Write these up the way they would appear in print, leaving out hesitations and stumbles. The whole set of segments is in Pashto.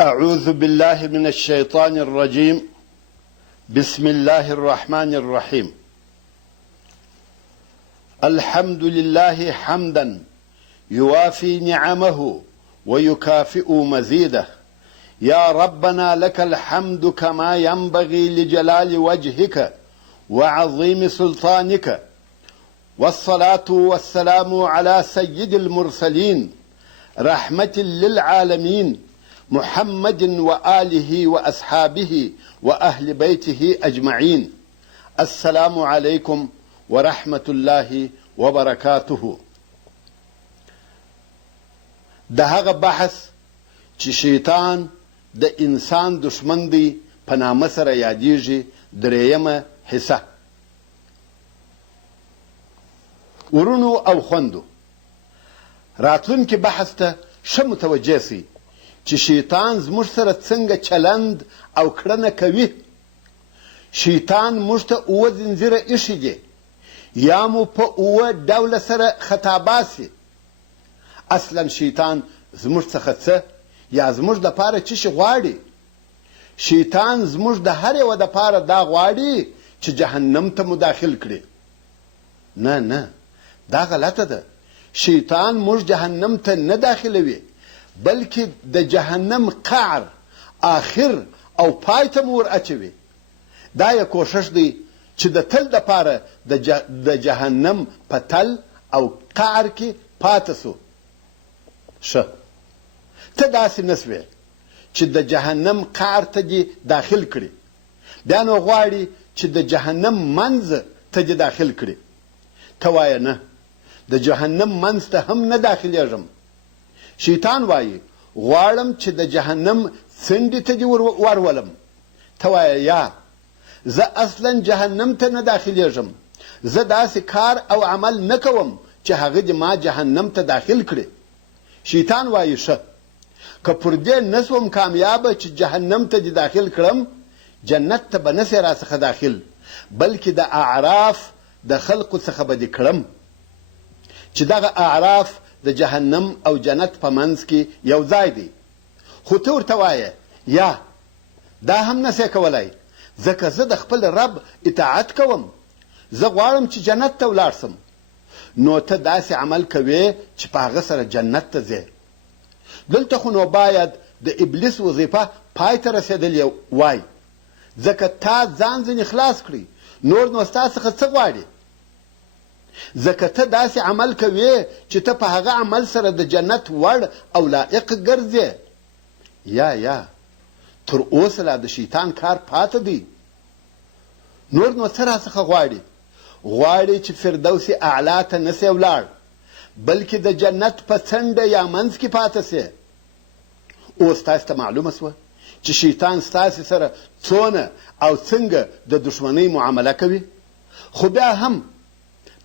أعوذ بالله من الشيطان الرجيم. بسم الله الرحمن الرحيم. الحمد لله حمدا يوافي نعمه ويكافئ مزيده. يا ربنا لك الحمد كما ينبغي لجلال وجهك وعظيم سلطانك، والصلاة والسلام على سيد المرسلين رحمة للعالمين محمد وآله وأصحابه وأهل بيته أجمعين. السلام عليكم ورحمة الله وبركاته. د هغه بحث چې شیطان د انسان دشمن دی په نامه سره یادیږي درېیمه حصه. ورونو او خوندو، راتلونکي بحث ته ښه متوجه سئ چې شیطان زموږ سره څنګه چلند او کړنه کوي. شیطان موږ ته 7 زنځیره ایښي دي، یا مو په 7 ډوله سره خطاباسي. اصلا شیطان زموږ څخه څه یا زموږ دپاره څه شي غواړي؟ شیطان زموږ د هر یوه دپاره دا غواړي چې جهنم ته مو داخل کړي. نه، دا غلطه ده. شیطان موږ جهنم ته نه داخلوي، بلکې د جهنم قعر آخر او پای ته مو ور اچوي. دا یې کوښښ دی چې د تل دپاره د جهنم په تل او قعر کې پاته سو. ښه، ته داسې نه سوې چې د جهنم قعر ته دې داخل کړي، بیا نو غواړي چې د جهنم منځ ته دې داخل کړي. ته وایه نه، د جهنم منځ ته هم نه داخلیږم. شیطان وایي غواړم چې د جهنم څنډې ته دې ورولم. ته وایه یا، زه اصلا جهنم ته نه داخلیږم، زه داسې کار او عمل نه کوم چې هغه دې ما جهنم ته داخل کړي. شیطان وایي ښه، که پر دې نسوم کامیابه چې جهنم ته دې داخل کړم، جنت ته به نسې راڅخه داخل، بلکې د اعراف د خلقو څخه به دې کړم چې دغه اعراف د جهنم او جنت په منځ کې یو ځای دی. خو ته ورته وایه یا، دا هم نسې کولی، ځکه زه د خپل رب اطاعت کوم، زه غواړم چې جنت ته ولاړ سم. نو ته داسې عمل کوې چې په هغه سره جنت ته ځې. دلته خو نو باید د ابلیس وظیفه پای ته رسېدلې وای، ځکه تا ځان ځینې خلاص کړي، نور نو ستا څخه څه غواړي؟ ځکه ته داسې عمل کوې چې ته په هغه عمل سره د جنت وړ او لایق ګرځې. یا تر اوسه لا د شیطان کار پاته دی. نور نو څه راڅخه غواړي؟ غواړي چې فردوس اعلی ته نسې ولاړ، بلکې د جنت په څنډه یا منځ کې پاته سې. اوس تاسې ته معلومه سوه چې شیطان ستاسې سره څونه او څنګه د دښمنۍ معامله کوي. خو بیا هم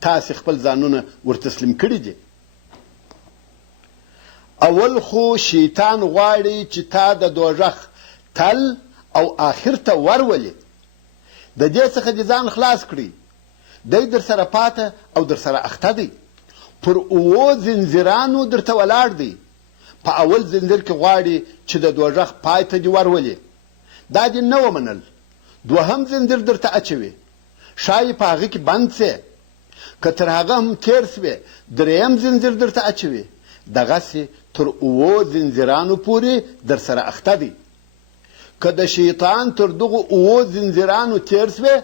تاسې خپل ځانونه ورتسلیم کړي دي. اول خو شیطان غواړي چې تا د دوژخ تل او آخر ته ورولي، د دې څخه دې ځان خلاص کړي. دی در سره پاته او در سره اخته دی، پر 7 زنځیرانو درته ولاړ دی. په اول زنځیر کې غواړي چې د دوژخ پای ته دې ورولي، دا دې نه ومنل. دوهم زنځیر درته اچوي، ښایي په هغه کې بند سې. که تر هغه هم تیر سوې، درېیم زنځیر درته اچوي. دغسې تر 7 زنځیرانو پورې در سره اخته دی. که د شیطان تر دغو 7 زنځیرانو تیر سوې،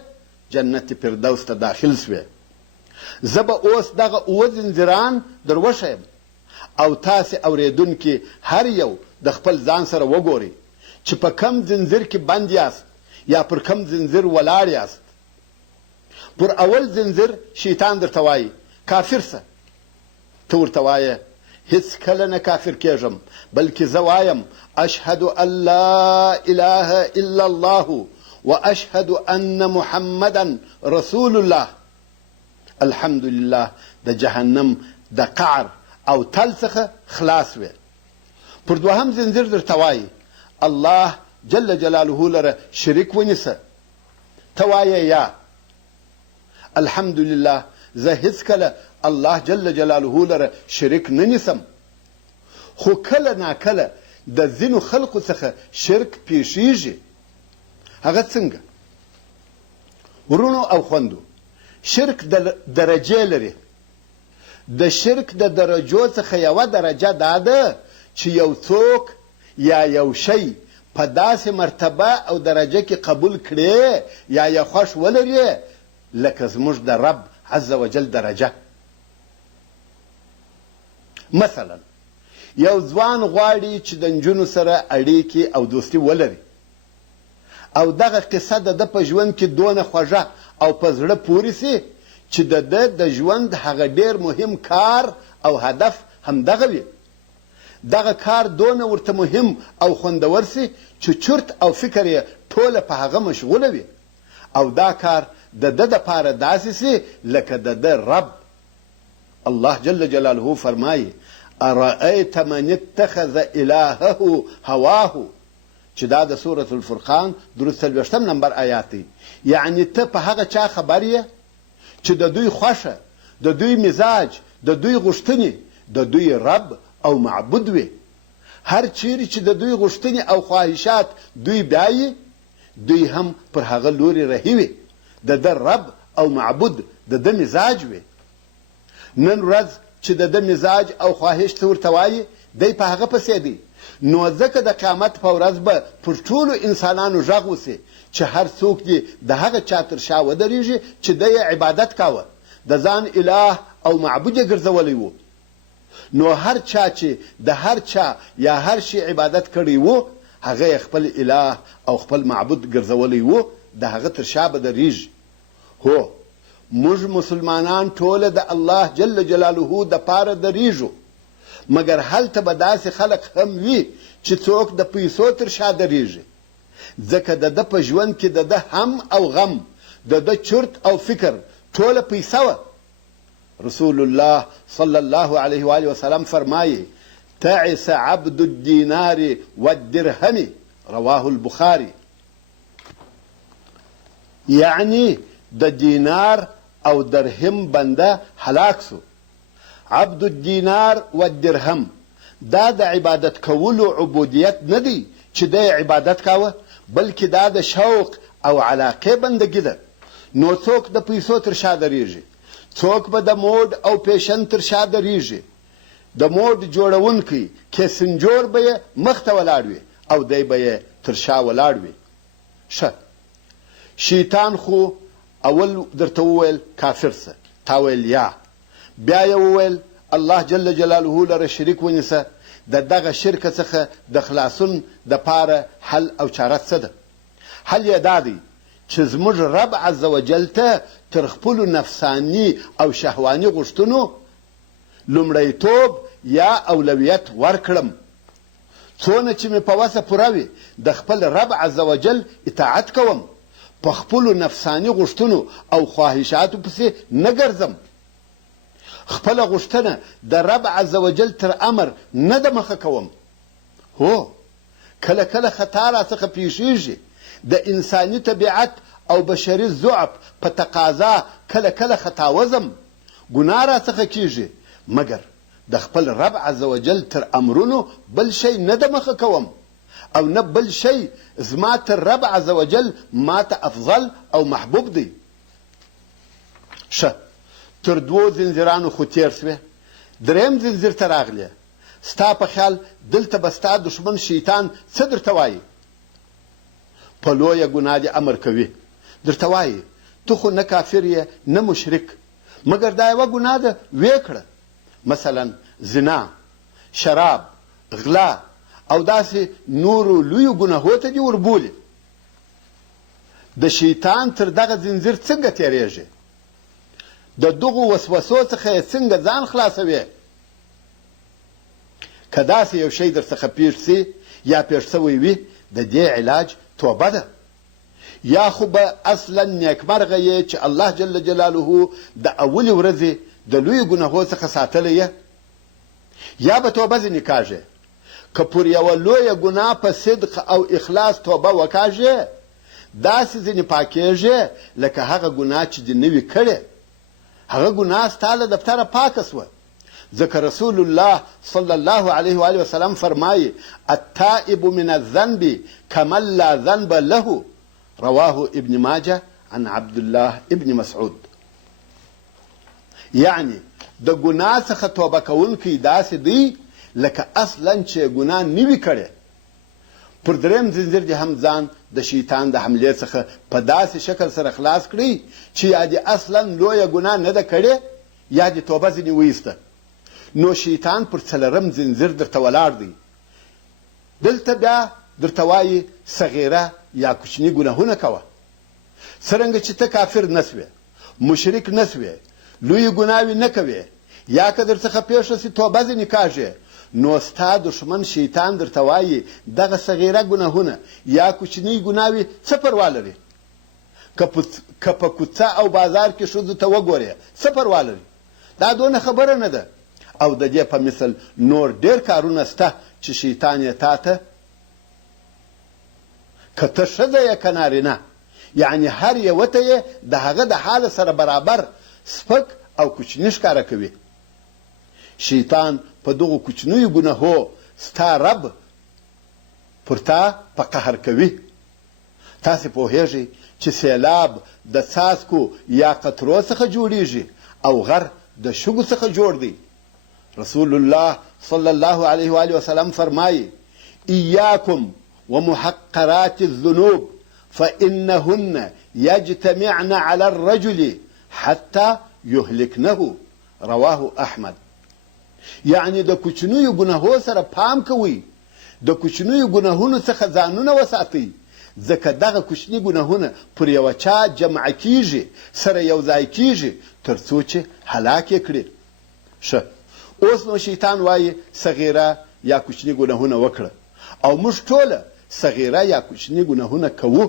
جنت فردوس ته داخل سوې. زه به اوس دغه 7 زنځیران در وښیم او تاسې اورېدونکي هر یو د خپل ځان سره وګورئ چې په کم زنځیر کې بند یاست یا پر کم زنځیر ولاړ یاست. پر اول زنځیر شیطان درته وایي کافر سه. ته ورته وایه هیڅ کله نه کافر کېږم، بلکې زه وایم اشهد ان لا اله الا الله واشهد ان محمدا رسول الله. الحمدلله د جهنم د قعر او تل څخه خلاص وې. پر دوهم زنځیر درته وایي الله جل جلاله لره شریک ونیسه. ته وایه یا، الحمدلله زه هیڅکله الله جل جلاله لره شریک نه نیسم. خو کله ناکله د ځینو خلقو څخه شرک پیښیږي. هغه څنګه؟ ورونو او خوندو، شرک درجې لري. د شرک د درجو څخه یوه درجه دا ده چې یو څوک یا یو شی په داسې مرتبه او درجه کې قبول کړي یا یې خوښ ولري لکه زموږ د رب عز وجل درجه. مثلا یو ځوان غواړي چې د نجونو سره اړیکې او دوستي ولري او دغه قصه د ده په ژوند کې دونه خوږه او په زړه پورې سي چې د ده د ژوند هغه ډېر مهم کار او هدف همدغه وي. دغه کار دونه ورته مهم او خوندور سي چې چرت او فکر یې ټوله په هغه مشغوله وي او دا کار د ده دپاره داسې سي لکه د ده رب. الله جل جلاله فرمایي ارأیت من اتخذ الهه هواه، چې دا د سورة الفرقان 43 نمبر آیات دی. یعنی ته په هغه چا خبر یې چې د دوی خوښه، د دوی مزاج، د دوی غوښتنې د دوی رب او معبود وي. هر چیرې چې د دوی غوښتنې او خواهشات دوی بیایي دوی هم پر هغه لوري رهي وي. د ده رب او معبود د ده مزاج وي. نن ورځ چې د ده مزاج او خواهش ته ورته وایي دی په هغه پسې دی. نو ځکه د قیامت په ورځ به پر ټولو انسانانو غږ وسي چې هر څوک دې د هغه چا تر شا ودرېږي چې دی یې عبادت کاوه، د ځان اله او معبود یې ګرځولی و. نو هر چا چې د هر چا یا هر شي عبادت کړی و هغه یې خپل اله او خپل معبود ګرځولی و، د هغه تر شا به درېږي. هو موږ مسلمانان ټوله د الله جل جلاله د پاره درېږو، مګر هلته به داسې خلق هم وي چې څوک د پیسو تر شا درېږي، ځکه د ده په ژوند کې د ده هم او غم، د ده چرت او فکر ټوله پیسه وه. رسول الله صلی الله علیه و آله وسلم فرمایي تعس عبد الدینار والدرهم، رواه البخاري. یعنی د دینار او درهم بنده هلاک سو. عبد الدینار والدرهم دا د عبادت کولو عبودیت نه دی چې د عبادت کاوه، بلکې دا د شوق او علاقې بندګي ده. نو څوک د پیسو تر شا درېږي، څوک به د موډ او پیشن تر شا درېږي. د موډ جوړونکی کیسنجور به یې مخ ته ولاړ وي او دی به یې تر شا ولاړ وي. ښه، شیطان خو اول درته وویل کافر سه، تا ویل یا، بیا یې وویل الله جل جلاله لره شریک ونیسه. د دغه شرک څخه د خلاصون دپاره حل او چاره څه ده؟ حل یې دا دی چې زموږ رب عز وجل ته تر خپلو نفساني او شهواني غوښتنو لومړیتوب یا اولویت ورکړم. څونه چې مې په وسه پوره وي د خپل رب عز وجل اطاعت کوم، په خپلو نفساني غوښتنو او خواهشاتو پسې نه ګرځم. خپله غوښتنه د رب عز وجل تر امر نه د مخه کوم. هو کله کله خطا راڅخه پیښیږي، د انساني طبیعت او بشري ضعف په تقاضا کله کله خطا وزم، ګناه راڅخه کیږي، مګر د خپل رب عز وجل تر امرونو بل شی نه د مخه کوم او نه بل شی زما تر رب عز وجل ما ته افضل او محبوب دی. ښه، تر دوو زنځیرانو خو تیر سوې، دریم زنځیر ته راغلې. ستا په خیال دلته به ستا دښمن شیطان څه درته وایي؟ په لویه ګناه دې امر کوي، درته وایي ته خو نه کافر یې نه مشرک، مګر دا یوه ګناه ده ویې کړه. مثلا زنا، شراب، غلا او داسې نورو لویو ګناهو ته دې وربولي. د شیطان تر دغه زنځیر څنګه تیریږي؟ د دغو وسوسو څخه یې څنګه ځان خلاصوي؟ که داسې یو شی در څخه پیښ سي یا پیښ سوی وي، د دې علاج توبه ده. یا خو به اصلا نیکمرغه یې چې الله جل جلاله د اولې ورځې د لویو ګناهو څخه ساتلی یې، یا به توبه ځینې کاږې. که پر یوه لویه ګناه په صدق او اخلاص توبه وکاږې، داسې ځینې پاکېږې لکه هغه ګناه چې دې نه وي کړې. هغه ګناه ستا له دفتره پاکه سوه، ځکه رسول الله صلی الله علیه و آله وسلم فرمایي التائب من الذنب کمن لا ذنب له رواه ابن ماجه عن عبد الله ابن مسعود. یعنی د ګناه څخه توبه کوونکی داسې دی لکه اصلا چې ګناه نه وي کړې. پر دریم زنځیر دې هم ځان د شیطان د حملې څخه په داسې شکل سره خلاص کړي چې یا دې اصلا لویه ګناه نه ده کړې یا دې توبه ځینې وایسته. نو شیطان پر څلورم زنځیر درته ولاړ دی. دلته بیا درته وایي صغیره یا کوچني ګناهونه کوه. څرنګه چې ته کافر نه سوې، مشرک نه سوې، لویې ګناوې نه کوې، یا که در څخه پېښه سي توبه ځینې کاږې، نو ستا دښمن شیطان درته وایي دغه صغیره ګناهونه یا کوچنۍ ګناوې څه پروا لري؟ که په کوڅه او بازار کې ښځو ته وګورې څه پروا لري؟ دا دونه خبره نه ده. او د دې په مثل نور ډېر کارونه سته چې شیطان یې تا ته که ته ښځه یې که نارینه، یعنې هر یوه ته یې د هغه د حال سره برابر سپک او کوچني ښکاره کوي. شیطان په دغو کوچنیو ګناهو ستا رب پر تا په قهر کوي. تاسې پوهیږئ چې سیلاب د څاڅکو یا قطرو څخه جوړیږي او غر د شګو څخه جوړ دی. رسول الله صلی الله علیه و آله وسلم فرمایي ایاکم ومحقرات الذنوب فإنهن يجتمعن على الرجل حتى يهلكنه رواه احمد. یعنی د کوچنیو ګناهو سره پام کوئ، د کوچنیو ګناهونو څخه ځانونه وساتئ، ځکه دغه کوچني ګناهونه پر یوه چا جمع کیږي، سره یو ځای کیږي تر څو چې هلاک یې کړي. ښه، اوس نو شیطان وایي صغیره یا کوچني ګناهونه وکړه او موږ ټوله صغیره یا کوچني ګناهونه کوو.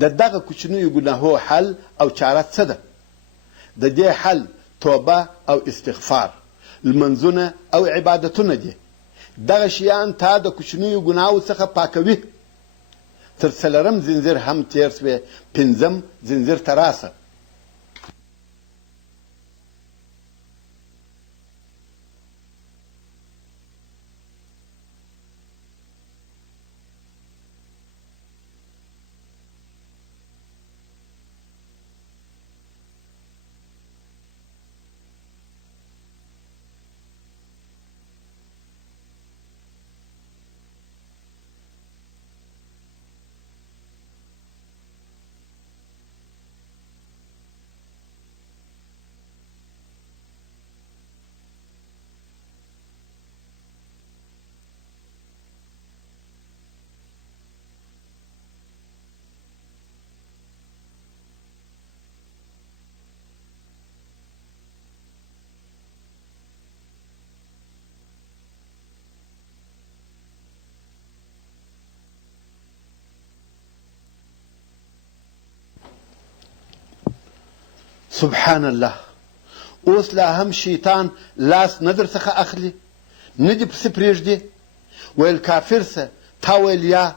د دغه کوچنیو ګناهو حل او چاره څه ده؟ د دې حل توبه او استغفار، لمنځونه او عبادتونه دي. دغه شیان تا د کوچنیو ګناهو څخه پاکوي. تر څلورم زنځیر هم تیر سوې، پنځم زنځیر ته راسه. سبحان الله. اوس لا هم شیطان لاس نه در څخه اخلي، نه دې پسې پرېږدي. ویل کافر سه، تا ویل یا.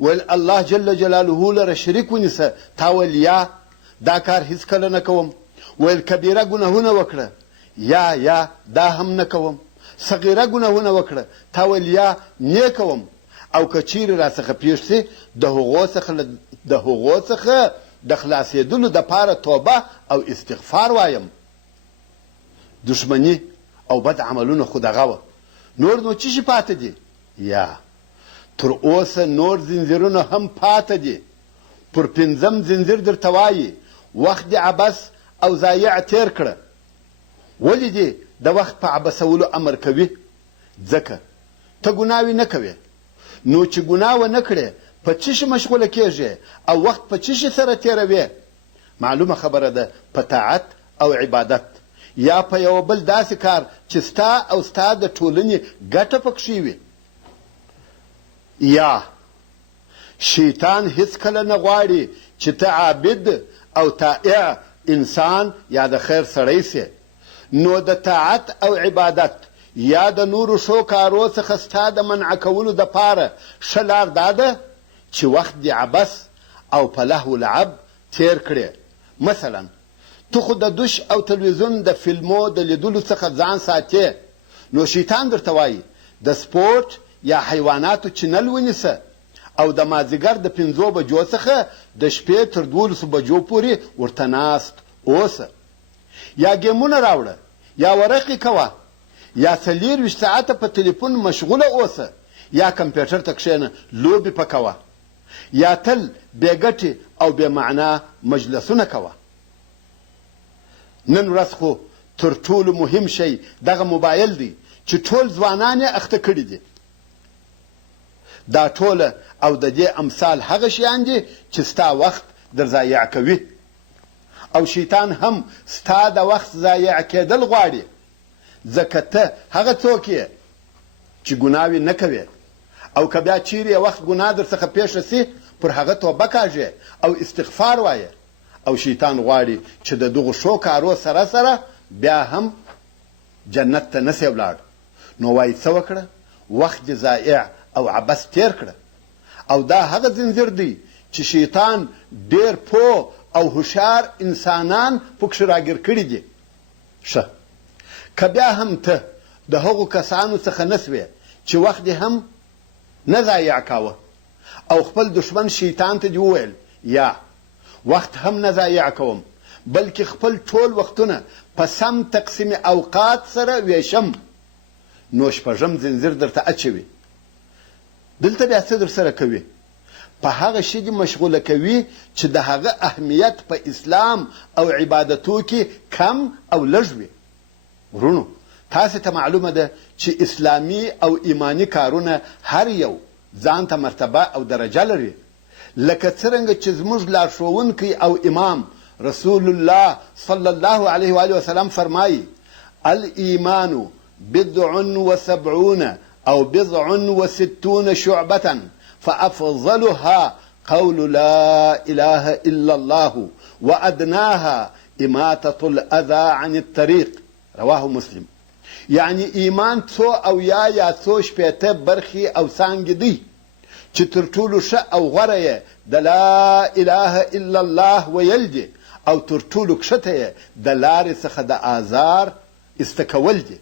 ویل الله جل جلاله لره شریک ونیسه، تا ویل یا. دا کار هیڅکله نه کوم. ویل کبیره ګناهونه وکړه، یا دا هم نه کوم. صغیره ګناهونه وکړه، تا ویل یا نه کوم. او که چیرې را څخه پېښ سي د هغو څخه د خلاصېدلو دپاره توبه او استغفار وایم. دشمني او بد عملونه خو دغه وه، نور نو څه شي پاته دي؟ یا تر اوسه نور زنځیرونه هم پاته دي. پر پنځم زنځیر درته وایي وخت دې عبس او ضایع تیر کړه. ولې دې د وخت په عبسولو امر کوي؟ ځکه ته ګناوې نه کوې. نو چې ګناه ونه کړې په څه شي مشغوله کېږې او وخت په څه شي سره تېروې؟ معلومه خبره ده، په طاعت او عبادت، یا په یو بل داسې کار چې ستا او ستا د ټولنې ګټه پکښې وي. یا شیطان هیڅکله نه غواړي چې ته عابد او طائع انسان یا د خیر سړی سې. نو د طاعت او عبادت یا د نورو ښو کارو څخه ستا د منع کولو دپاره ښه لار دا ده چې وخت دې عبس او په لهو لعب تیر کړې. مثلا ته خو د دوش او تلویزیون د فلمو د لیدلو څخه ځان ساتې، نو شیطان درته وایي د سپورټ یا حیواناتو چینل ونیسه او د مازدیګر د 5 بجو څخه د شپې تر 12 بجو پورې ورته ناست اوسه، یا ګیمونه راوړه، یا ورقې کوه، یا 24 ساعته په تلیفون مشغوله اوسه، یا کمپیوټر ته کښېنه لوبې په کوه، یا تل بې ګټې او بې معنا مجلسونه کوه. نن ورځ خو تر ټولو مهم شی دغه موبایل دی چې ټول ځوانان یې اخته کړي دي. دا ټوله او د دې امثال هغه شیان دي چې ستا وخت در ضایع کوي، او شیطان هم ستا د وخت ضایع کېدل غواړي، ځکه ته هغه څوک یې چې ګناوې نه کوي، او که بیا چیرې وخت ګناه در څخه پیښه سي پر هغه توبه کاږې او استغفار وایه، او شیطان غواړي چې د دغو ښو کارو سره سره بیا هم جنت ته نسې ولاړ. نو وایي څه وکړه؟ وخت دې ضایع او عبث تیر کړه. او دا هغه زنځیر دی چې شیطان ډېر پوه او هوښیار انسانان پکښې راګیر کړي دي. ښه، که بیا هم ته د هغو کسانو څخه نه سوې چې وخت دې هم نه ضایع کاوه، او خپل دشمن شیطان ته دې وویل یا وخت هم نه ضایع کوم، بلکې خپل ټول وختونه په سم تقسیم اوقات سره ویشم، نو شپږم زنځیر درته اچوي. دلته بیا څه در سره کوي؟ په هغه شي دې مشغوله کوي چې د هغه اهمیت په اسلام او عبادتو کې کم او لږ وي. ورونو، تاسې ته معلومه ده چې اسلامي او ایمانی کارونه هر یو ځان ته مرتبه او درجه لري، لکه څرنګه چې زموږ لارښوونکی او امام رسول الله صلی الله علیه و آله وسلم فرمایي: الایمان بضع وسبعون او بضع وستون شعبة فأفضلها قول لا إله إلا الله وأدناها إماتة الأذى عن الطريق. رواه مسلم. یعنی ایمان څو او یا څو شپېته برخې او څانګې دی چې تر ټولو ښه او غوره یې د لا اله الا الله ویل دي، او تر ټولو کښته یې د لارې څخه د آزار ایسته کول دي.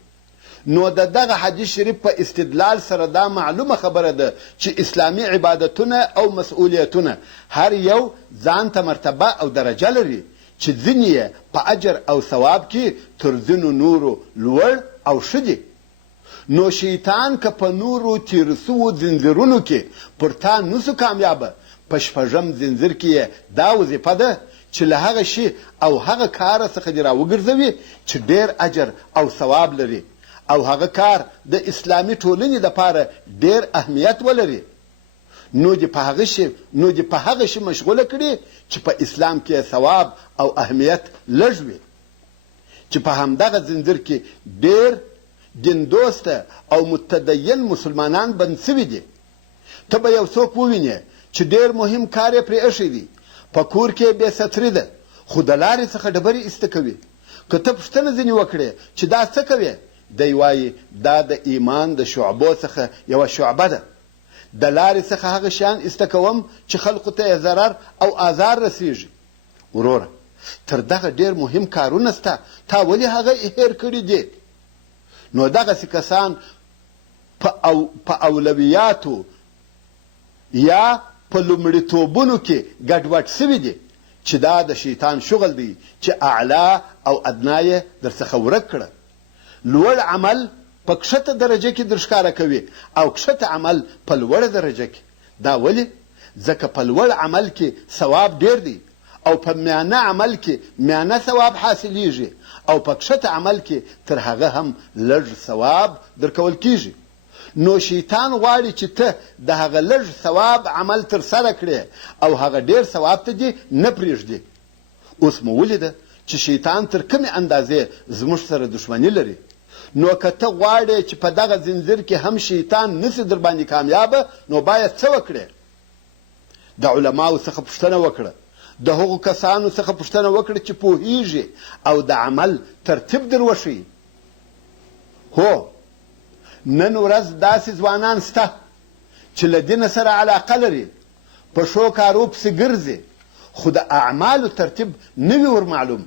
نو د دغه حدیث شریف په استدلال سره دا معلومه خبره ده چې اسلامي عبادتونه او مسئولیتونه هر یو ځان ته مرتبه او درجه لري چې ځینې یې په اجر او ثواب کې تر ځینو نورو لوړ او ښه دي. نو شیطان که په نورو تیر سوو زنځیرونو کې پر تا نسو کامیابه، په شپږم زنځیر کې یې دا وظیفه ده چې له هغه شي او هغه کاره څخه دې راوګرځوي چې ډېر اجر او ثواب لري، او هغه کار د اسلامي ټولنې دپاره ډېر اهمیت ولري. نو دې په هغه شي مشغوله کړي چې په اسلام کې ثواب او اهمیت لږ وي، چې په همدغه زنځیر کې ډېر دین دوسته او متدین مسلمانان بند سوي دي. ته به یو څوک ووینې چې ډېر مهم کار یې پرې ایښی دی، په کور کې بې ستري ده، خو د لارې څخه ډبرې ایسته کوي. که ته پوښتنه ځینې وکړې چې دا څه کوې، دی وایي دا د ایمان د شعبو څخه یوه شعبه ده. د لارې څخه هغه شیان ایسته کوم چې خلقو ته یې ضرر او آزار رسیږي. وروره، تر دغه ډېر مهم کارونه سته، تا ولې هغه هیر کړي دي؟ نو دغسې کسان په اولویاتو یا په لومړیتوبونو کې ګډوډ سوي دي چې دا د شیطان شغل دی چې اعلی او ادنا یې درڅخه ورک کړه. لوړ عمل په کښته درجه کې درښکاره کوي او کښته عمل په لوړه درجه کې. دا ولې؟ ځکه په لوړ عمل کې ثواب ډېر دی، او په میانه عمل کې میانه ثواب حاصلیږي، او په کښته عمل کې تر هغه هم لږ ثواب درکول کیږي. نو شیطان غواړي چې ته د هغه لږ ثواب عمل تر سره کړې او هغه ډېر ثواب ته دې نه پرېږدي. اوس مو ولیده چې شیطان تر کومې اندازې زموږ سره دښمني لري. نو که ته غواړې چې په دغه زنځیر کې هم شیطان نسي در باندې کامیابه، نو باید څه وکړې؟ د علماو څخه پوښتنه وکړه، د هغو کسانو څخه پوښتنه وکړه چې پوهیږي او د عمل ترتیب در وښیي. هو، نن ورځ داسې ځوانان سته چې له دین سره علاقه لري، په ښو کارو پسې ګرځي، خو د اعمالو ترتیب نه وي ور معلوم.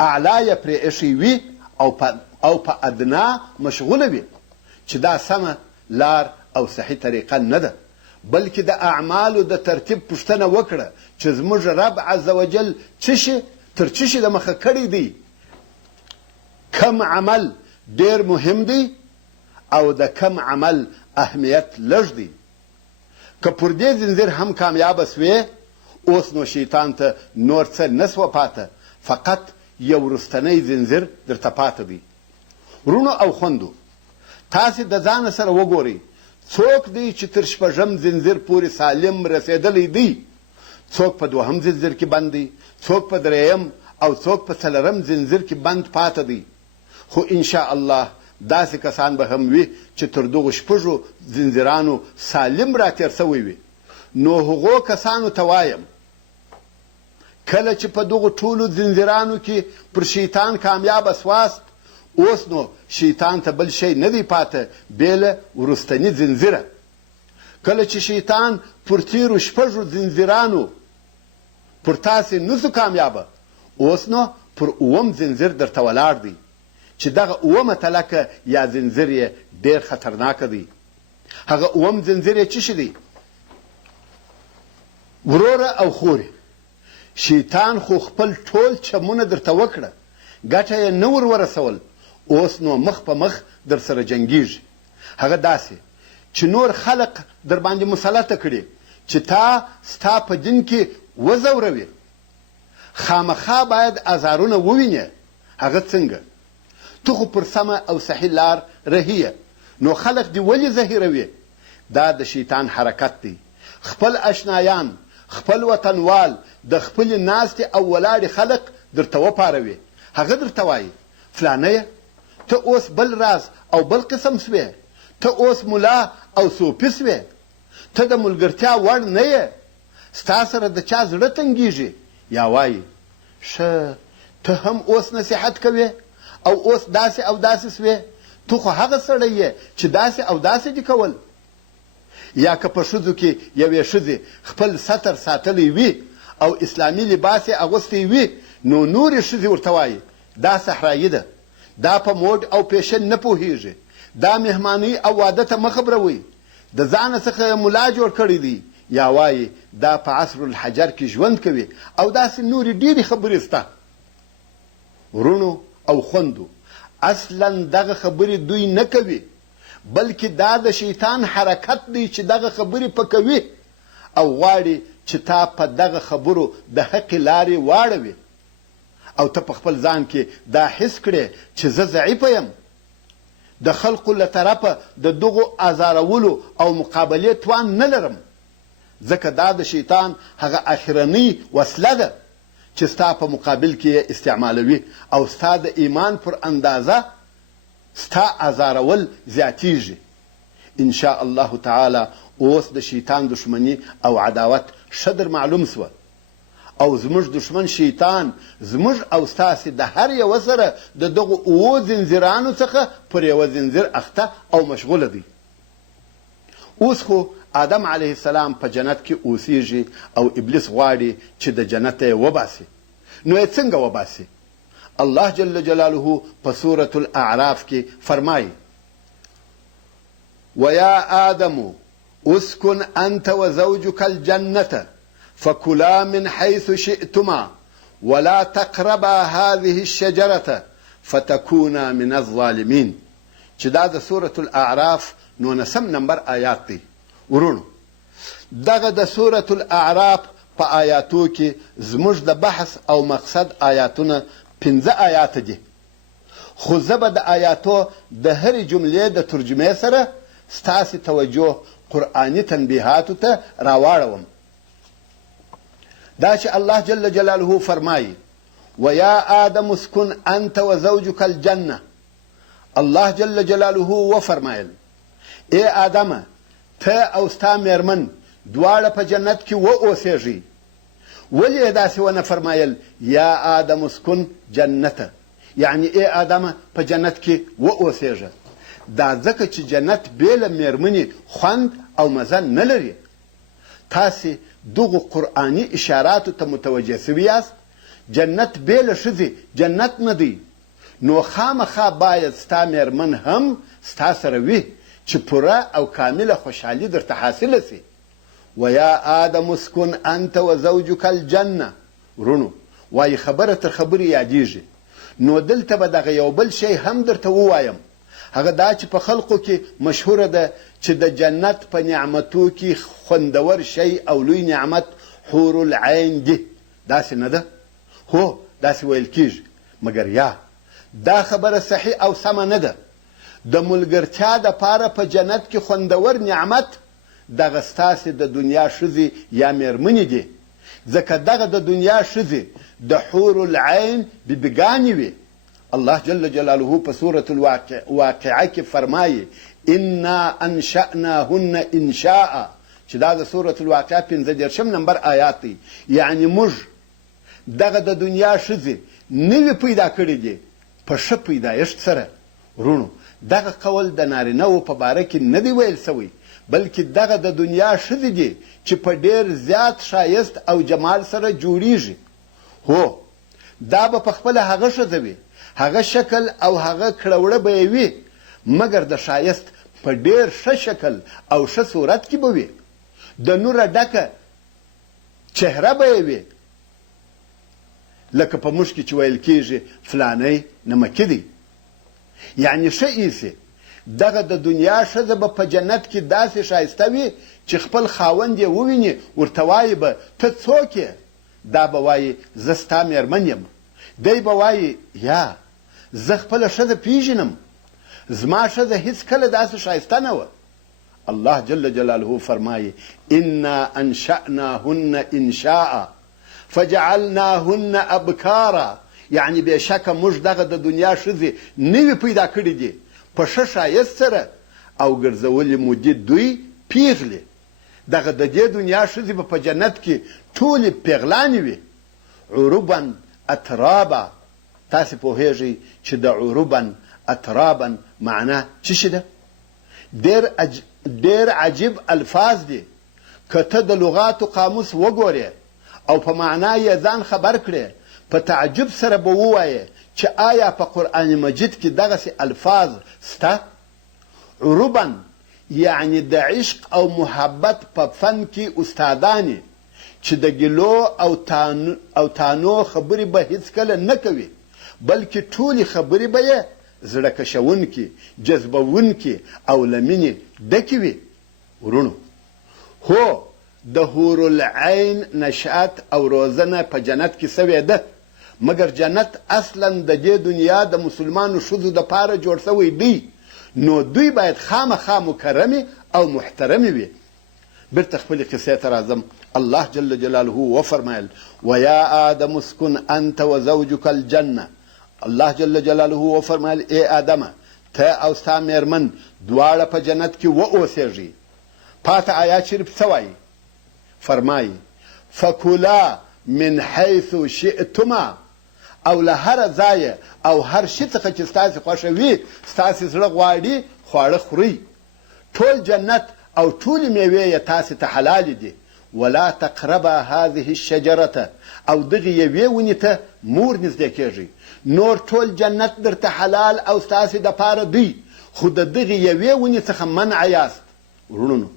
اعلا یې پرې ایښی وي او په ادنا مشغوله وي، چې دا سمه لار او صحیح طریقه نه ده، بلکې د اعمالو د ترتیب پوښتنه وکړه چې زموږ رب عز وجل تر څه شي د مخه کړی دی، کم عمل ډیر مهم دی او د کم عمل اهمیت لږ دی. که پر دې زنځیر هم کامیابه سوې، اوس نو شیطان ته نور څه نه سوه پاته، فقط یو وروستنی زنځیر درته پاته دی. ورونو او خوندو، تاسې د ځانه سره وګورئ څوک دی چې تر شپږم زنځیر پورې سالم رسېدلی دی، څوک په دوهم زنځیر کې بند دی، څوک په درېیم او څوک په څلورم زنځیر کې بند پاته دی. خو انشاء الله داسې کسان به هم وي چې تر دغو شپږو زنځیرانو سالم راتېر سوی وي. نو هغو کسانو ته وایم کله چې په دغو ټولو زنځیرانو کې پر شیطان کامیابه سواست، اوس نو شیطان ته بل شی نه دی پاته بې له وروستني زنځیره. کله چې شیطان پر تیرو شپږو زنځیرانو پر تاسې نسو کامیابه، اوس نو پر اووم زنځیر درته ولاړ دی چې دغه اوومه تلکه یا زنځیر یې ډېر خطرناکه دی. هغه اووم زنځیر یې څه شی دی؟ وروره او خورې، شیطان خو خپل ټول چمونه درته وکړه، ګټه یې نه ورسول، اوس نو مخ په مخ در سره جنګیږي. هغه داسې چې نور خلق در باندې مسلطه کړي چې ستا په دین کې وځوروي، خامخا باید ازارونه ووینې. هغه څنګه؟ تو خو پر سمه او صحیح لار رهیه، نو خلق دی ولې زهیروي؟ دا د شیطان حرکت دی. خپل اشنایان، خپل وطنوال، د خپل ناستې او ولاړې خلق درته وپاروي. هغه درته وایي فلانه ته اوس بل راز او بل قسم سوې، ته اوس ملا او صوفي سوې، ته د ملګرتیا وړ نه یې، ستا سره د چا زړه تنګېږي. یا وایي ښه ته هم اوس نصیحت کوې او اوس داسې او داسې سوې، تو خو هغه سړی یې چې داسې او داسې دي کول. یا که په ښځو کې یوې ښځې خپل ستر ساتلی وي او اسلامي لباس یې اغوستی وي، نو نورې ښځې ورته وایي دا صحرایي ده، دا په موډ او پیشن نه پوهیږي، دا مهماني او واده ته مه خبروئ، د ځانه څخه ملا جوړ کړی دی. یا وایي دا په عصر الحجر کې ژوند کوي او داسې نورې ډېرې خبرې سته. ورونو او خوندو، اصلا دغه خبرې دوی نه کوي، بلکې دا د شیطان حرکت دی چې دغه خبرې پکوي او غواړي چې تا په دغه خبرو د حق لارې واړوي او ته په خپل ځان کې دا حس کړې چې زه ضعیفه یم، د خلقو له طرفه د دغو ازارولو او مقابلې توان نه لرم، ځکه دا د شیطان هغه اخرنۍ وسله ده چې ستا په مقابل کې یې استعمالوي او ستا د ایمان پر اندازه ستا ازارول زیاتیږي. ان شاء الله تعالی اوس د شیطان دشمنی او عداوت ښه در معلوم سوه او زموږ دشمن شیطان زموږ او ستاسې د هر یوه سره د دغو اوو زنځیرانو څخه پر یوه زنځیر اخته او مشغوله دی. اوس خو آدم علیه السلام په جنت کې اوسیږي او ابلیس غواړي چې د جنت یې وباسي. نو یې څنګه وباسي؟ الله جل جلاله په سورة الاعراف کې فرمایي وَيَا آدَمُ اسكن أنت وزوجك الجنة فكلا من حيث شئتما ولا تقربا هذه الشجرة فتكونا من الظالمين. چې دا د سورة الاعراف 19 نمبر آیات دی. ورونو دغه د سورة الاعراف په آیاتو کې زموږ د بحث او مقصد آیاتونه 15 آیات دي، خو زه به د آیاتو د هرې جملې د ترجمې سره ستاسې توجه قرآني تنبیهاتو ته راواړوم. دا چې الله جل جلاله فرمایي وَيَا آدَمُ اسْكُنْ أَنْتَ وَزَوْجُكَ الْجَنَّةَ، الله جل جلاله وفرمایل ای آدمه ته او ستا میرمن دواړه په جنت کې واوسېږئ. ولې یې داسې ونه فرمایل یا آدم اسکن جنته، یعنی ای آدمه په جنت کې واوسېږه؟ دا ځکه چې جنت بې له میرمنې خوند او مزه نه لري. تاسې دغو قرآني اشاراتو ته متوجه سوي یاست جنت بې له ښځې جنت نه دی، نو خامخا باید ستا میرمن هم ستا سره وي چې پوره او کامله خوشحالي درته حاصله سي. ویا آدم اسکن انت و زوجک الجنه. ورونو وایي خبره تر خبرې یادېږي، نو دلته به دغه یو بل شی هم درته ووایم. هغه دا چې په خلقو کې مشهوره ده چې د جنت په نعمتو کې خوندور شی او لوی نعمت حور العین دی. داسې نه ده؟ هو داسې ویل کېږي، مګر یا دا خبره صحیح او سمه نه ده. د ملګرتیا دپاره په جنت کې خوندور نعمت دغه ستاسې د دنیا ښځې یا میرمنې دي، ځکه دغه د دنیا ښځې د حور العین بیبیګانې وي. الله جل جلاله په سورة الواقعه کې فرمایي انا انشأناهن انشاء، چې دا د سورة الواقعه 15 نمبر آیات دی. یعنی موږ دغه د دنیا ښځې نوې پیدا کړې دي په ښه پیدایښت سره. ورونو دغه قول د نارینهو په باره کې نه دی ویل سوی، بلکې دغه د دنیا ښځې دي چې په ډېر زیات ښایست او جمال سره جوړیږي. هو دا به په خپله هغه ښځه وي، هغه شکل او هغه کړوړه به یې وي، مګر د ښایست په ډېر ښه شکل او ښه صورت کې به وي، د نوره ډکه چهره به یې وي، لکه په موږ کې چې ویل کېږي فلانی نمکي دی، یعنی ښه ایسي. دغه د دنیا ښځه به په جنت کې داسې ښایسته وي چې خپل خاوند یې وویني ورته وایي به ته څوک یې؟ دا به وایي زه ستا میرمن یم. دی به وایي یا زه خپله ښځه پیژنم، زما ښځه هیڅکله داسې ښایسته نه وه. الله جل جلاله فرمایي انا انشأناهن انشاء فجعلناهن ابکارا، یعنی بېشکه موږ دغه د دنیا ښځې نوې پیدا کړي دي په ښه ښایست سره او ګرځولې مو دي دوی پیغلې. دغه د دې دنیا ښځې به په جنت کې ټولې پیغلانې وي. عربا اترابا، تاسې پوهیږئ چې د عربا اترابا معنا څه شي ده؟ ډېر عجیب الفاظ دي. که ته د لغاتو قاموس وګورې او په معنا یې ځان خبر کړې، په تعجب سره به ووایې چې آیا په قرآن مجید کې دغسې الفاظ سته؟ عربا یعنی د عشق او محبت په فن کې استادانې چې د ګیلو او تانو خبرې به هیڅکله نه کوي، بلکې ټولې خبرې به یې زړه کشونکي، جذبونکي او له مینې ډکې وي. ورونو هو د حور العین نشأت او روزنه په جنت کې سوې ده، مګر جنت اصلا د دې دنیا د مسلمانو ښځو دپاره جوړ سوی دی، نو دوی باید خامخا مکرمې او محترمې وي. بیرته خپلې قصې ته راځم. الله جل جلاله وفرمایل ویا آدم اسکن انت و زوجک الجنه. الله جل جلاله وفرمایل ای آدمه ته او ستا میرمن دواړه په جنت کې واوسېږئ. پاته آیات شریف څه وایي؟ فرمایي فکلا من حیث شئتما، او له هر ځایه او هر شي څخه چې ستاسې خوښه وي، ستاسې زړه غواړي خواړه خورئ. ټول جنت او ټولې میوې یې تاسې ته حلالې دي. ولا تقربا هذه الشجرة، او دغې یوې ونې ته مور نږدې کېږئ. نور ټول جنت درته حلال او ستاسې دپاره دی، خو د دغې یوې ونې څخه منع یاست. ورونو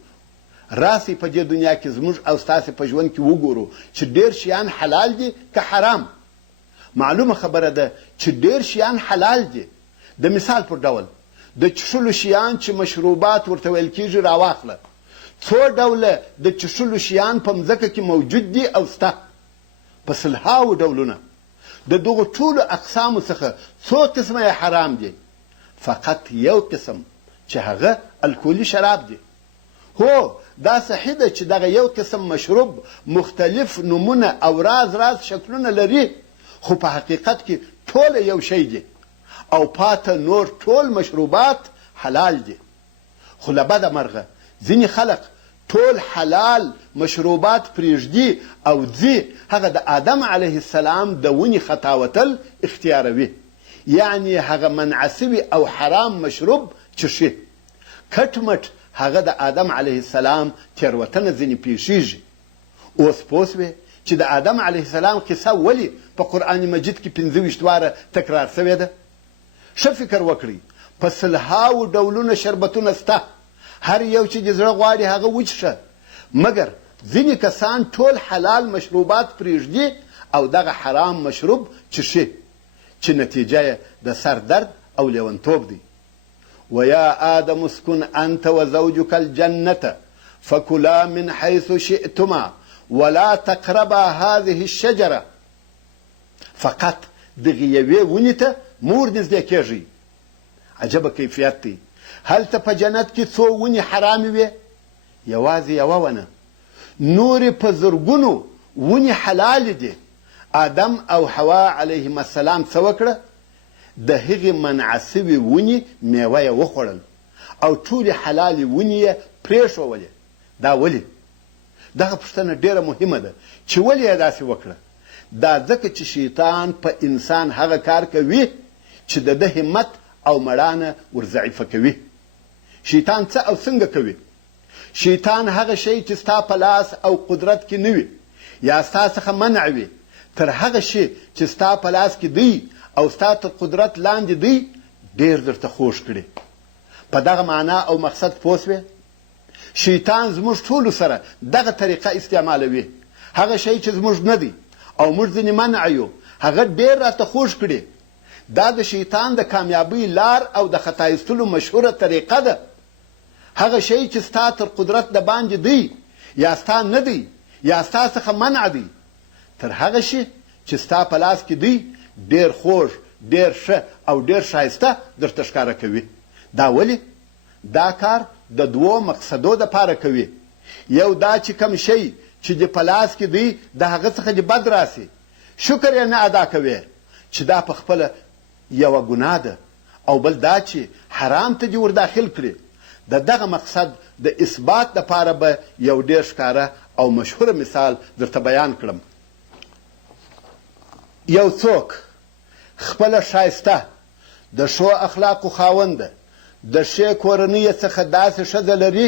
راسئ په دې دنیا کې زموږ او ستاسې په ژوند کې وګورو چې ډېر شیان حلال دي که حرام. معلومه خبره ده چې ډېر شیان حلال دي. د مثال پر ډول د چښلو شیان چې مشروبات ورته ویل کېږي راواخله. څو ډوله د چښلو شیان په مځکه کې موجود دي او سته، په سلهاوو ډولونه. د دغو ټولو اقسامو څخه څو قسمه یې حرام دي، فقط یو قسم چې هغه الکولي شراب دی. هو دا صحیح ده چې دغه یو قسم مشروب مختلف نومونه او راز شکلونه لري، خو په حقیقت کې ټول یو شی دی او پاته نور ټول مشروبات حلال دي. خو له بده مرغه ځینې خلق ټول حلال مشروبات پرېږدي او ځي هغه د آدم علیه السلام د ونې خطاوتل اختیاروي، یعنی هغه منع سوي او حرام مشروب چښي. کټ مټ هغه د آدم علیه السلام تېروتنه ځینې پیښیږي. اوس پوه سوې چې د آدم علیه السلام قصه ولې په قرآن مجید کې 25 واره تکرار شوې ده؟ ښه فکر وکړئ، په سلهاو ډولونه شربتونه شته، هر یو چې د زړه غواړي هغه وڅښه، مګر ځینې کسان ټول حلال مشروبات پرېږدي او دغه حرام مشروب څښي چې نتیجه یې د سر درد او لیونتوب دی. ویا آدم اسکن انت وزوجک الجنة فکلا من حیث شئتما ولا تقربا هذه الشجره. فقط دغې یوې ونې ته مور نږدې کېږئ. عجبه کیفیت دی. هلته په جنت کې څو ونې حرامې وې؟ یوازې یوه ونه. نورې په زرګونو ونې حلالې دي. آدم او حوا علیهم السلام څه وکړه؟ د هغې منع سوي ونې میوه یې وخوړل او ټولې حلالې ونې یې پرېښولې. دا ولې؟ دغه پوښتنه ډېره مهمه ده چې ولې یې داسې وکړه. دا ځکه چې شیطان په انسان هغه کار کوي چې د ده همت او مړانه ورضعیفه کوي. شیطان څه او څنګه کوي؟ شیطان هغه شی چې ستا په لاس او قدرت کې نه وي یا ستا څخه منع وي تر هغه شی چې ستا په لاس کې دی او ستا تر قدرت لاندې دی ډېر درته خوږ کړي. په دغه معنا او مقصد پوه شوې؟ شیطان زموږ ټولو سره دغه طریقه استعمالوي. هغه شی چې زموږ نه دی او موږ ځینې منع یو هغه ډېر راته خوږ کړي. دا د شیطان د کامیابۍ لار او د خطا ایستلو مشهوره طریقه ده. هغه شی چې ستا تر قدرت د باندې دی یا ستا نه دی یا ستا څخه منع دی تر هغه شي چې ستا په لاس کې دی ډېر خوږ، ډېر ښه او ډېر ښایسته درته ښکاره کوي. دا ولې؟ دا کار د دوو مقصدو دپاره کوي. یو دا چې کم شی چې د په لاس کې دی د هغه څخه د بد راسي، شکر یې نه ادا کوي چې دا په خپله یوه ګناه ده، او بل دا چې حرام ته دې ور داخل کړي. د دغه مقصد د اثبات دپاره به یو ډېر ښکاره او مشهوره مثال درته بیان کړم. یو څوک خپله ښایسته د ښو اخلاقو خاونده د ښې کورنۍ څخه داسې ښځه لري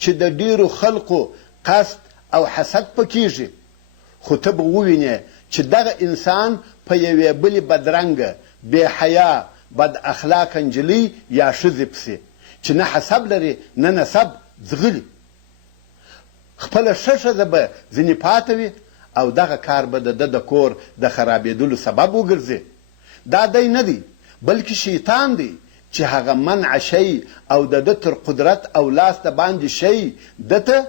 چې د ډېرو خلقو قصد او حسد پکېږي، خو ته به ووینې چې دغه انسان په یوې بلې بدرنګه، بې حیا، بد اخلاقه نجلۍ یا ښځې پسې چې نه حسب لري نه نسب ځغلي. خپله ښه ښځه به ځینې پاته وي او دغه کار به د ده د کور د خرابېدلو سبب وګرځي. دا دی نه دی بلکې شیطان دی چې هغه منع شی او د ده تر قدرت او لاس د باندې شی دته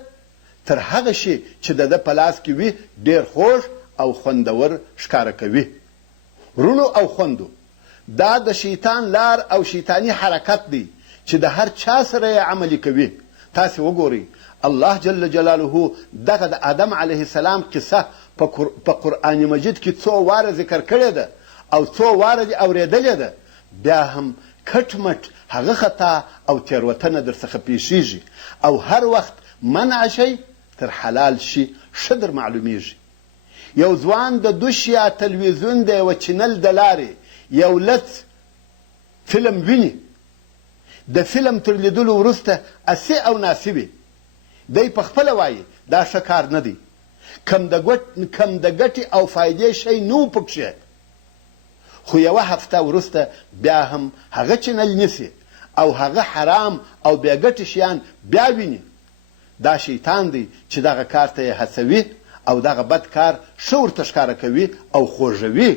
تر هغه شي چې د ده په لاس کې وي ډېر خوږ او خوندور ښکاره کوي. رونو او خوندو، دا د شیطان لار او شیطانی حرکت دی چې د هر چا سره یې عملي کوي. تاسې وګورئ الله جل جلاله دغه د آدم علیه السلام قصه په قرآن مجید کې څو واره ذکر کړې ده او څو واره دې اورېدلې ده، بیا هم کټ مټ هغه خطا او تېروتنه درڅخه پیښیږي او هر وخت منع شي تر حلال شي ښه در معلومیږي. یو ځوان د دوش یا تلویزیون د یوه چینل د لارې یو لڅ فلم ویني. د فلم تر لیدلو وروسته اسې او ناسې وي. دی په خپله وایي دا ښه کار نه دی، کم د ګټې او فایدې شی نه و پکښې، خو یوه هفته وروسته بیا هم هغه چینل نیسي او هغه حرام او بیا ګټې شیان بیا ویني. دا شیطان دی چې دغه کار ته یې هڅوي او دغه بد کار ښه ورته ښکاره کوي او خوږوي.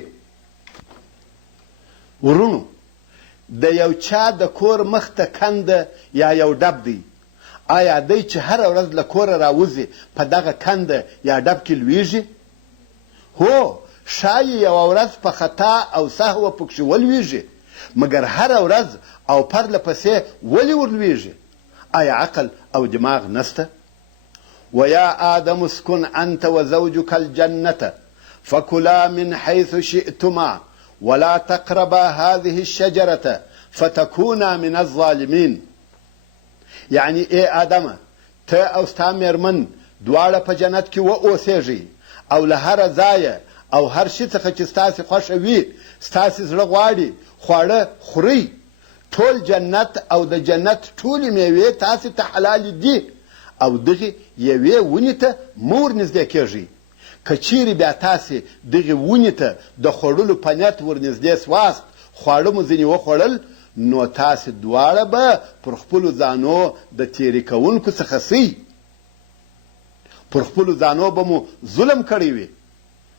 ورونو، د یو چا د کور مخ ته کنده یا یو ډب دی، آیا دی چې هره ورځ له کوره راوځي په دغه کنده یا ډب کې لویږي؟ هو، ښایي یوه ورځ په خطا او سهوه پکښې ولویږي، مګر هره ورځ او پرله پسې ولې ورلویږي؟ آیا عقل او دماغ نسته؟ ویا آدم اسکن انت وزوجک الجنة فکلا من حیث شئتما ولا تقربا هذه الشجرة فتكونا من الظالمین. یعنی ای آدمه، ته او ستا میرمن دواړه په جنت کې واوسېږئ او له هره ځایه او هر شي څخه چې ستاسې خوښه وي، ستاسې زړه غواړي، خواړه خورئ. ټول جنت او د جنت ټولې میوې تاسې ته حلالې دي او دغې یوې ونې ته مه ورنږدې کېږئ. که چیرې بیا تاسې دغې ونې ته د خوړلو په نیت ورنږدې سواست، خواړه مو ځینې وخوړل، نو تاسې دواړه به پر خپلو ځانو د تېرې کوونکو څخه سئ، پر خپلو ځانو به مو ظلم کړی وي.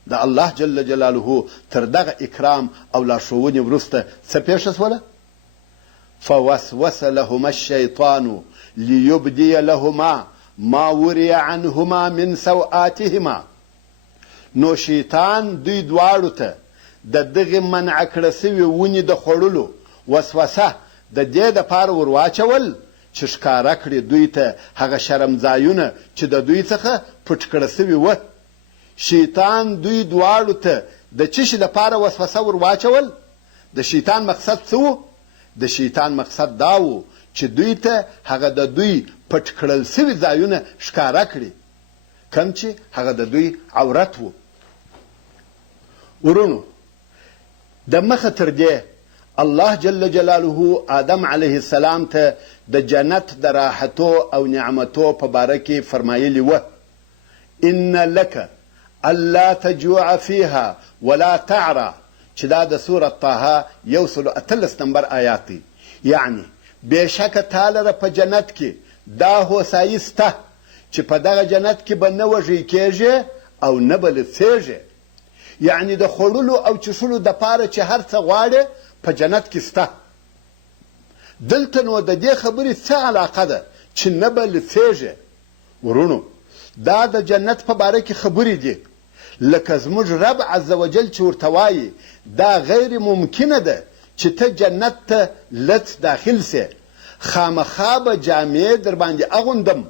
د الله جل جلاله تر دغه اکرام او لارښوونې وروسته څه پیښه سوله؟ فوسوس لهما الشیطان لیبدی لهما ما وري عنهما من سوآتهما. نو شیطان دوی دواړو ته د دغې منع کړه سوې ونې د خوړلو وسوسه د دې دپاره ور واچول چې ښکاره کړي دوی ته هغه شرمځایونه چې د دوی څخه پټ کړه سوي وه. شیطان دوی دواړو ته د څه شي دپاره وسوسه ور واچول؟ د شیطان مقصد څه و؟ د شیطان مقصد دا و چې دوی ته هغه د دوی پټ کړل سوي ځایونه ښکاره کړي، کوم چې هغه د دوی عورت و. ورونو، د مخه تر دې الله جل جلاله آدم علیه السلام ته د جنت د راحتو او نعمتو په باره کې فرمایلي وه: ان لک الا تجوع فیها ولا تعرى، چې دا د سورة طه 118 نمبر آیات دی. یعنی بېشکه تا لره په جنت کې دا هوسایي سته چې په دغه جنت کې به نه وږی کېږې او نه به لڅېږې. یعنی د خوړلو او چښلو دپاره چې هر څه غواړې په جنت کې سته. دلته نو د دې خبرې څه علاقه ده چې نه به لڅېږې؟ ورونو، دا د جنت په باره کې خبرې دي، لکه زموږ رب عز وجل چې ورته وایي دا غیر ممکنه ده چې ته جنت ته لڅ داخل سې، خامخا به جامې در باندې اغوندم.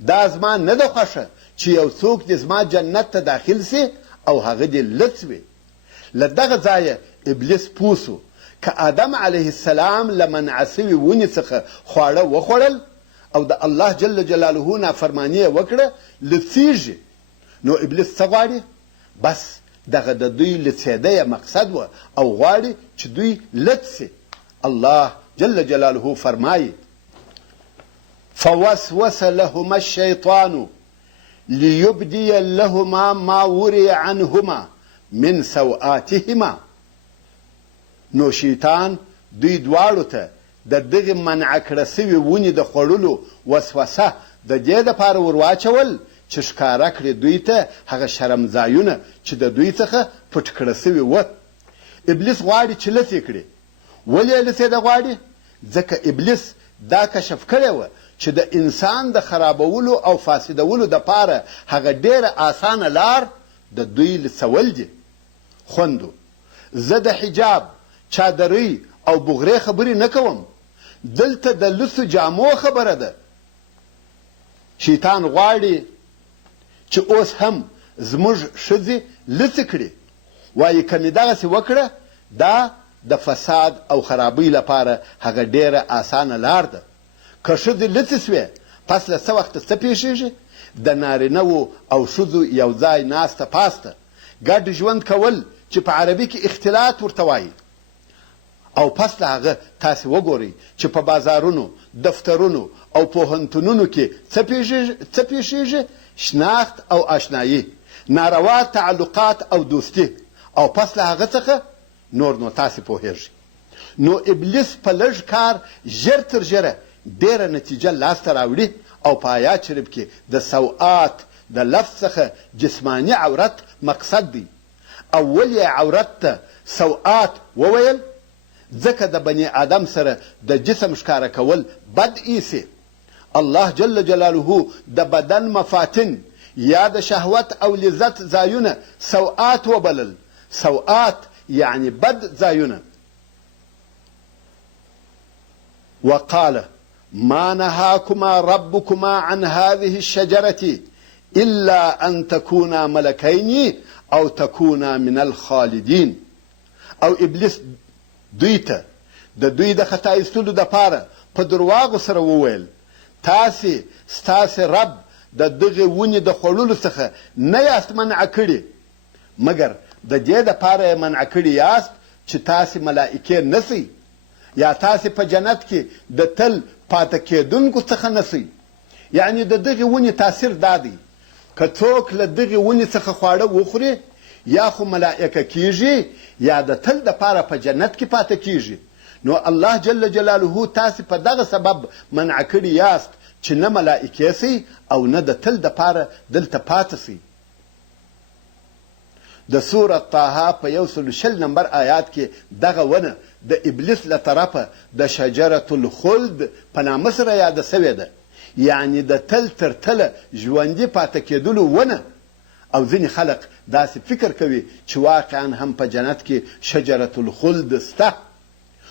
دا زما نه ده خوښه چې یو څوک دې زما جنت ته داخل سي او هغه دې لڅ وي. له دغه ځایه ابلیس پوه سو که آدم علیه السلام له منع سوي ونې څخه خواړه وخوړل او د الله جل جلاله نافرماني یې وکړه، لڅېږي. نو ابلیس څه غواړي؟ بس دغه د دوی لڅېده یې مقصد و او غواړي چې دوی لڅ سي. الله جل جلاله فرمایي: فوسوس لهما الشیطان لیبدی لهما ما وري عنهما من سوآتهما. نو شیطان دوی دواړو ته د دغې منع کړه سوي ونې د خوړلو وسوسه د دې دپاره ور واچول چې ښکاره کړي دوی ته هغه شرمځایونه چې د دوی څخه پټ کړه سوي وه. ابلیس غواړي چې لڅ یې کړي. ولې یې لڅېده غواړي؟ ځکه ابلیس دا کشف کړی وه چې د انسان د خرابولو او فاسدولو دپاره هغه ډېره اسانه لار د دوی لڅول دي. خوندو، زه د حجاب، چادرۍ او بغرې خبرې نه کوم، دلته د لڅو جامو خبره ده. شیطان غواړي چې اوس هم زموږ ښځې لڅې کړي، وایي که مې دغسې وکړه دا د فساد او خرابۍ لپاره هغه ډېره اسانه لار ده. که ښځې لڅې سوې، پس له څه وخته څه پیښېږي؟ د نارینهو او ښځو یو ځای ناسته پاسته ګډ ژوند کول چې په عربي کې اختلاط ورته وایي. او پس له هغه تاسې وګورئ چې په بازارونو، دفترونو او پوهنتونونو کې څه پیښېږي؟ شناخت او آشنایي، ناروا تعلقات او دوستي، او پس له هغه څخه نور نو تاسې پوهېږئ. نو ابلیس په لږ کار ژر تر ژره ډېره نتیجه لاسته راوړي او په آیات شریف کې د سوآت د لفظ څخه جسماني عورت مقصد دی. اول یې عورت ته سوآت وویل ځکه د بني آدم سره د جسم ښکاره کول بد ایسي. الله جل جلاله د بدن مفاتن یا د شهوت او لذت ځایونه سوآت وبلل. سوآت یعنی بد ځایونه. وقال ما نهاكما ربكما عن هذه الشجرة إلا أن تكونا ملكين أو تكونا من الخالدين. او ابلیس دوی ته د دوی د خطا ایستلو دپاره په درواغو سره وویل ستاسې رب د دغې ونې د خوړلو څخه نه یاست منع کړي، مګر د دې دپاره یې منع کړي یاست چې تاسې ملائکې نسئ، یا تاسې په جنت کې د تل پاته کېدونکو څخه نسئ. یعنی د دغې ونې تاثیر دا دی که څوک له دغې ونې څخه خواړه وخوري یا خو ملائکه کیږي یا د تل دپاره په جنت کې پاته کیږي. نو الله جل جلاله تاسې په دغه سبب منع کړي یاست چې نه ملائکې سئ او نه د تل دپاره دلته پاته سئ. د سوره طه په 120 نمبر آیات کې دغه ونه د ابلیس له طرفه د شجرة الخلد په نامه سره یاده سوې ده، یعنی د تل تر تله ژوندي پاته کېدلو ونه. او ځینې خلق داسې فکر کوي چې واقعا هم په جنت کې شجرة الخلد سته،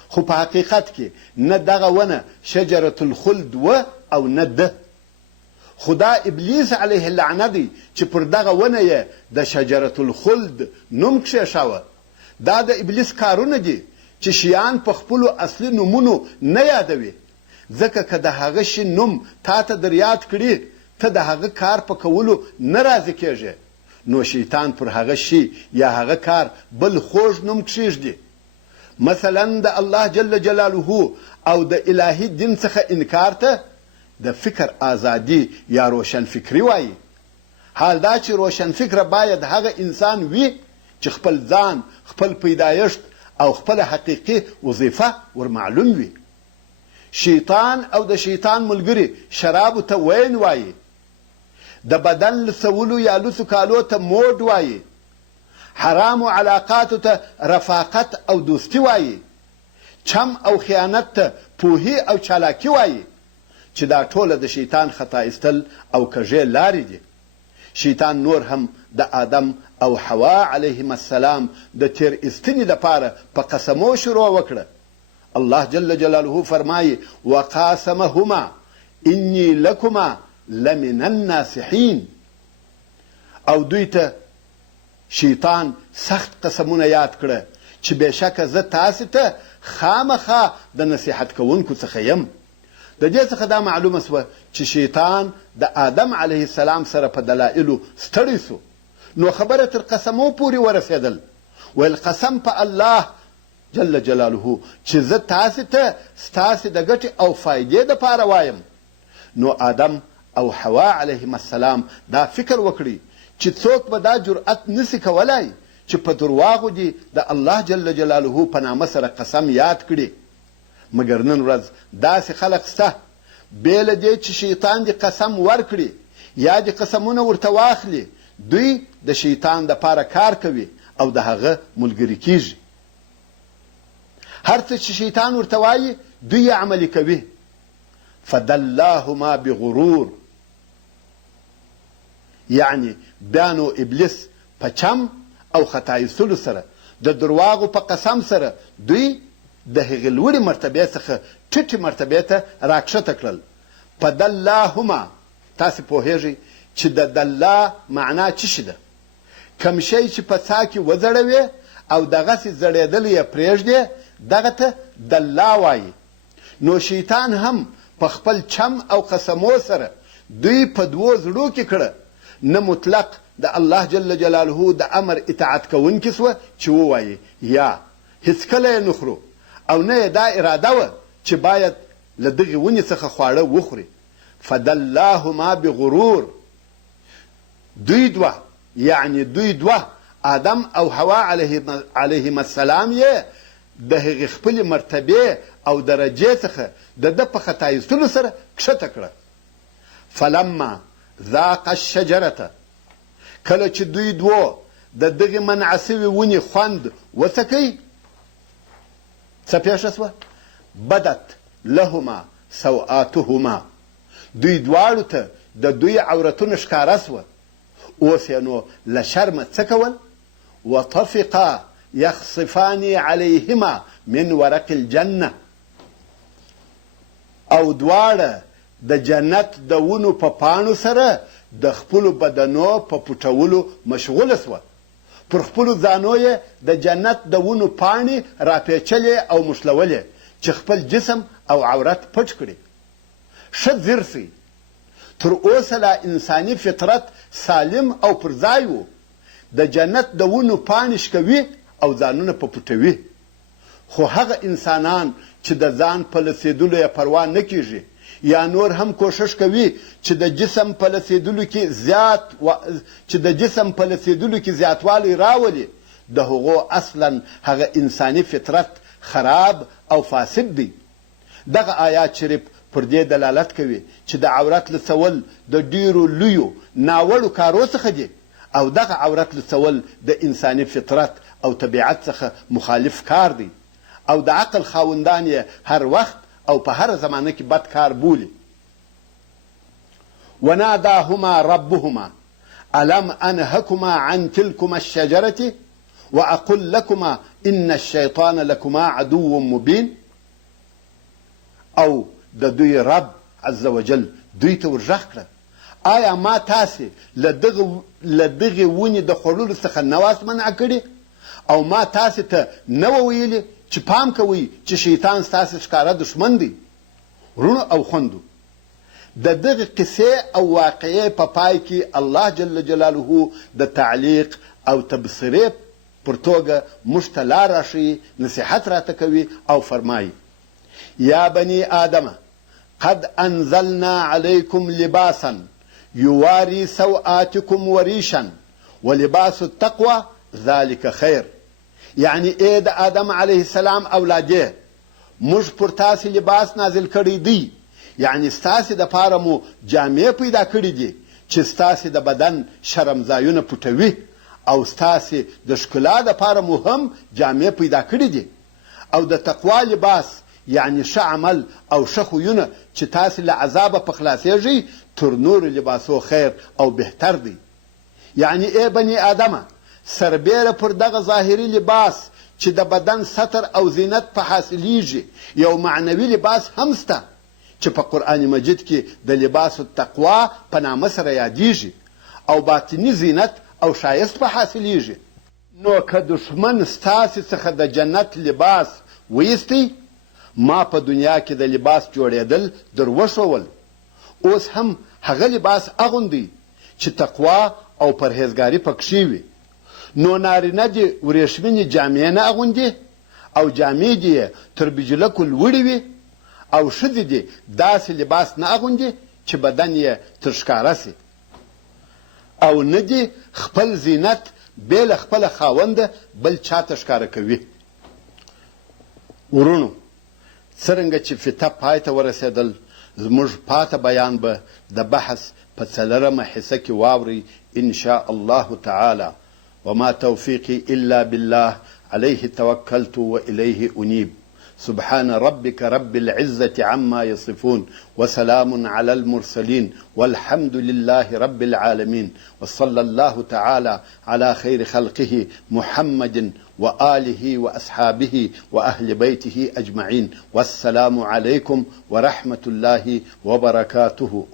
خو په حقیقت کې نه دغه ونه شجرة الخلد و او نه ده. خدا ابلیس علیه اللعنه دی چې پر دغه ونه یې د شجرة الخلد نوم کښېښاوه. دا د ابلیس کارونه دي چې شیان په خپلو اصلي نومونو نه یادوي، ځکه که د هغه شي نوم تا ته در یاد کړي ته د هغه کار په کولو نه راضي کېږې، نو شیطان پر هغه شي یا هغه کار بل خوږ نوم کښېږدي. مثلا د الله جل جلاله او د الهي دین څخه انکار ته د فکر ازادي یا روشن فکری وایي. حال دا چې روشن فکر باید هغه انسان وي چې خپل ځان، خپل پیدایشت او خپل حقیقي وظیفه ورمعلوم وي. شیطان او د شیطان ملګري شرابو ته وین وایي، د بدن لسولو یا لسو کالو ته موډ وایي، حرامو علاقاتو ته رفاقت او دوستی وایي، چم او خیانت ته پوهی او چالاکی وایي، چې دا ټوله د شیطان خطا ایستل او کږې لارې دي. شیطان نور هم د آدم او حوا علیهم السلام د تیر ایستنې دپاره په قسمو شروع وکړه. الله جل جلاله فرمایي وقاسمهما انی لکما لمن الناصحین. او دوی ته شیطان سخت قسمونه یاد کړه چې بېشکه زه تاسې ته خامخا د نصیحت کوونکو څخه یم. د دې څخه دا معلومه سوه چې شیطان د آدم علیه السلام سره په دلایلو ستړی سو، نو خبره تر قسمو پورې ورسېدل. ویل قسم په الله جل جلاله چې زه تاسې ته ستاسې د ګټې او فایدې دپاره وایم. نو آدم او حوا علیهم السلام دا فکر وکړي چې څوک به دا جرأت نسی کولای چې په درواغو دي د الله جل جلاله په نامه سره قسم یاد کړي. مګر نن ورځ داسې خلق سته بې له دې چې شیطان دې قسم ورکړي یا دې قسمونه ورته واخلي، دوی د شیطان دپاره کار کوي او د هغه ملګري کیږي. هر څه چې شیطان ورته وایي دوی یې عملي کوي. فدلاهما بغرور، یعنی بیا نو ابلیس په چم او خطا ایستلو سره د درواغو په قسم سره دوی د هغې لوړې مرتبې څخه ټیټې مرتبې ته راکښته کړل. فدلاهما، تاسې پوهیږئ چې د دلا معنا څه شي ده؟ کوم شی چې په څا کې وځړوې او دغسې زړېدلی یې پرېږدې دغه ته دلا وایي. نو شیطان هم په خپل چم او قسمو سره دوی په دوو زړو کې کړه، نه مطلق د الله جل جلاله د امر اطاعت کوونکي سوه چې ووایي یا هیڅکله یې نخورو، او نه یې دا اراده وه چې باید له دغې ونې څخه خواړه وخوري. فدلاهما بغرور، دوی دوه یعنی دوی دوه آدم او حوا علیهم السلام یې د هغې خپلې مرتبې او درجې څخه د ده په خطا ایستلو سره کښته کړه. فلما ذاق الشجرة، کله چې دوی دوه د دغې منع سوي ونې خوند وڅکئ څه پیښه سوه؟ بدت لهما سوآتهما، دوی دواړو ته د دوی عورتونه ښکاره سوه. اوس یې نو له شرمه څه کول؟ وطفقا یخصفان علیهما من ورق الجنه، او دواړه د جنت د ونو په پاڼو سره د خپلو بدنو په پټولو مشغوله سوه. پر خپلو ځانو یې د جنت د ونو پاڼې راپیچلې او مشلولې چې خپل جسم او عورت پټ کړي. ښه ځیر سئ، تر اوسه لا انساني فطرت سالم او پر ځای و. د جنت د ونو پاڼې شکوي او ځانونه په پټوي، خو هغه انسانان چې د ځان په لسېدلو یې پروا نه کیږي یا نور هم کوشش کوي چې د جسم په لڅېدلو کې زیاتوالی راولي، د هغو اصلا هغه انساني فطرت خراب او فاسد دی. دغه آیات شریف پر دې دلالت کوي چې د عورت لڅول د ډیرو لویو ناوړو کارو څخه دي او دغه عورت لڅول د انساني فطرت او طبیعت څخه مخالف کار دی او د عقل خاوندان یې هر وخت او په هر زمانه کې بد کار بولي. وناداهما ربهما ألم أنهكما عن تلكما الشجرة وأقل لكما إن الشيطان لكما عدو مبين. او د دوی رب عز وجل دوی ته ورغږ کړه، آیا ما تاسې له دغې ونې د خوړلو څخه نه واست منع کړې او ما تاسې ته نه وویلې چې پام کوئ چې شیطان ستاسې ښکاره دښمن دی؟ وروڼو او خوندو، د دغې قصې او واقعې په پای کې الله جل جلاله د تعلیق او تبصرې پر توګه موږ ته لار راښیي، نصیحت راته کوي او فرمایي: یا بني آدم قد انزلنا عليكم لباسا يواري سوآتكم وريشا ولباس التقوى ذلك خير. یعنی ای د آدم علیه السلام اولادې، موږ پر تاسې لباس نازل کړی دی، یعنی ستاسې دپاره مو جامې پیدا کړي دي چې ستاسې د بدن شرمځایونه پټوي او ستاسې د ښکلا دپاره مو هم جامې پیدا کړي دي، او د تقوا لباس یعنی ښه عمل او ښه خویونه چې تاسې له عذابه په خلاصېږئ تر نورو لباسو خیر او بهتر دی. یعنی ای بني آدمه، سربیره پر دغه ظاهري لباس چې د بدن ستر او زینت په حاصلیږي، یو معنوي لباس هم سته چې په قرآن مجید کې د لباس التقوا په نامه سره یادیږي او باطني زینت او ښایست په حاصلیږي. نو که دښمن ستاسې څخه د جنت لباس ویستی، ما په دنیا کې د لباس جوړېدل در وښول، اوس هم هغه لباس اغوندئ چې تقوا او پرهیزګاري پکښې وي. نو نارینه دې ورېښمینې جامې نه اغوندي او جامې دې تر بجلکو لوړې وي، او ښځې دې داسې لباس نه اغوندي چې بدن یې تر ښکاره سي، او نه دې خپل زینت بې له خپله خاونده بل چاته ښکاره کوي. ورونو، څرنګه چې فته پای ته ورسېدل، زموږ پاته بیان به د بحث په 4مه حصه کې واورئ ان شاء الله تعالی. وما توفيقي إلا بالله عليه توكلت وإليه أنيب. سبحان ربك رب العزة عما يصفون وسلام على المرسلين والحمد لله رب العالمين وصلى الله تعالى على خير خلقه محمد وآله وأصحابه وأهل بيته أجمعين والسلام عليكم ورحمة الله وبركاته.